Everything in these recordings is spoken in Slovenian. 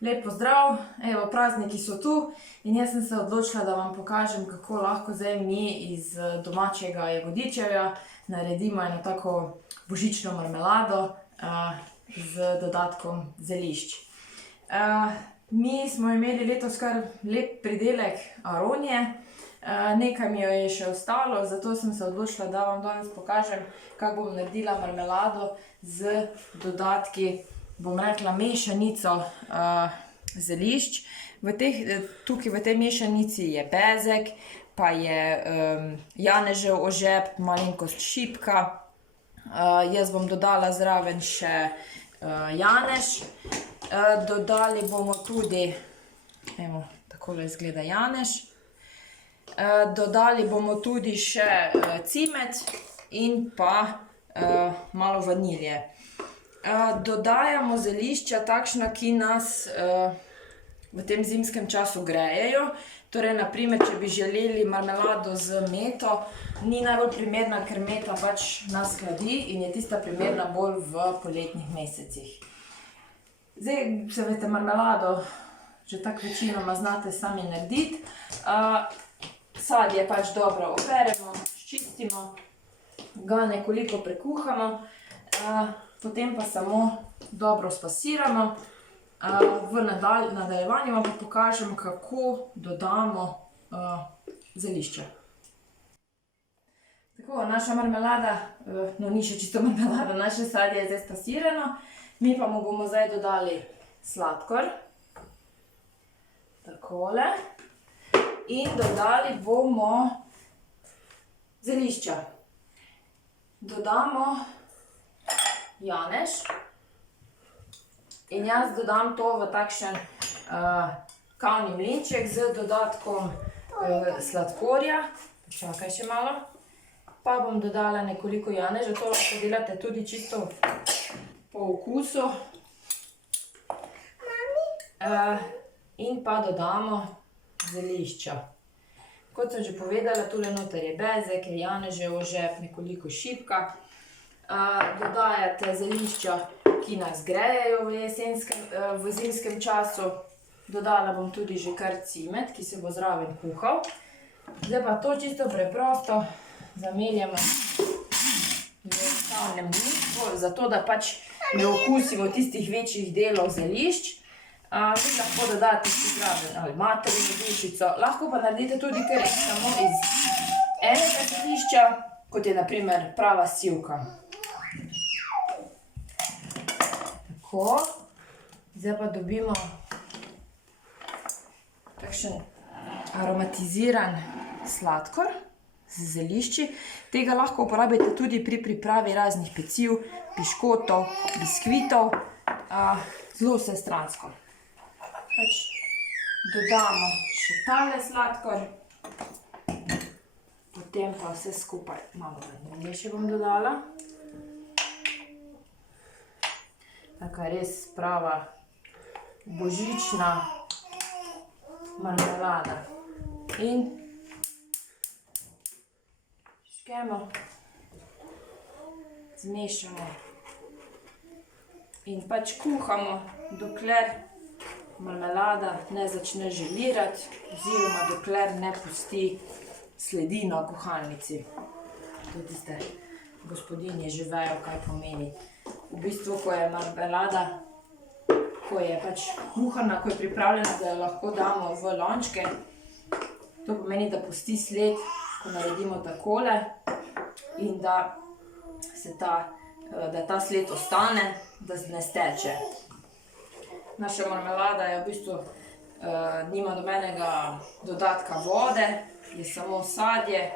Lep pozdrav, evo prazniki so tu in jaz sem se odločila, da vam pokažem, kako lahko zdaj mi iz domačega jagodičevja naredimo eno tako božično marmelado z dodatkom zelišč. Mi smo imeli letos kar lep pridelek aronije, nekaj mi jo je še ostalo, zato sem se odločila, da vam danes pokažem, kako bom naredila marmelado z dodatki, bom rekla, mešanico zelišč. Tukaj v tej mešanici je bezeg, pa je janežev ožep, malenkost šipka. Jaz bom dodala zraven še janež. Dodali bomo tudi, evo, takole izgleda janež. Dodali bomo tudi še cimet in pa malo vanilje. Dodajamo zelišča takšna, ki nas v tem zimskem času grejejo. Torej, naprimer, če bi želeli marmelado z meto, ni najbolj primerna, ker meta pač nas hladi in je tista primerna bolj v poletnih mesecih. Zdaj se veste, marmelado že tako večinoma znate sami narediti. Sadje pač dobro operemo, sčistimo, ga nekoliko prekuhamo, potem pa samo dobro spasiramo. V nadaljevanju vam pa pokažem, kako dodamo zelišča. Tako, naša marmelada, no ni še čisto marmelada, naše sadje je zdaj spasirano. Mi pa mu bomo zdaj dodali sladkor. Takole. In dodali bomo zelišča. Dodamo janež. In jaz dodam to v takšen kavni mlinček z dodatkom sladkorja. Počakaj še malo. Pa bom dodala nekoliko janeža. To lahko delate tudi čisto po okusu. In pa dodamo zelišča. Kot sem že povedala, tule noter je bezeg, je janežev ožep, nekoliko šipka. Dodajate zelišča, ki nas grejejo v zimskem času. Dodala bom tudi že kar cimet, ki se bo zraven kuhal. Zdaj pa to čisto preprosto zameljamo v stavnem mlinčku, zato da pač ne okusimo tistih večjih delov zelišč. Vi lahko dodate si zraven ali materino dušico, lahko pa naredite tudi kar samo iz enega zelišča, kot je na primer prava sivka. Tako, zdaj pa dobimo takšen aromatiziran sladkor z zelišči. Tega lahko uporabite tudi pri pripravi raznih peciv, piškotov, biskvitov, zelo vsestransko. Dodamo še tale sladkor, potem pa vse skupaj malo vanilje še bom dodala. Taka res prava božična marmelada. In škemo, zmešamo in pač kuhamo, dokler marmelada ne začne želirati oziroma dokler ne pusti sledi na kuhalnici. To tiste gospodinje že vejo, kaj pomeni. V bistvu, ko je marmelada, ko je pač kuhana, ko je pripravljena, da jo lahko damo v lončke, to pomeni, da pusti sled, ko naredimo takole in da ta sled ostane, da ne steče. Naša marmelada je v bistvu, nima nobenega dodatka vode, je samo sadje,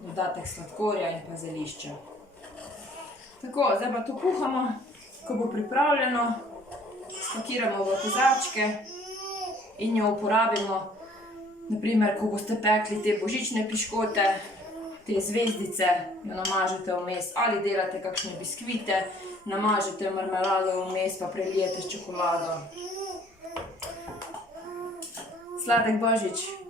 dodatek sladkorja in pa zelišča. Tako, zdaj pa to kuhamo, ko bo pripravljeno, spakiramo v kozarčke in jo uporabimo, naprimer, ko boste pekli te božične piškote, te zvezdice, jo namažete vmes ali delate kakšne biskvite, namažete marmelado vmes pa prelijete s čokolado. Sladek božič!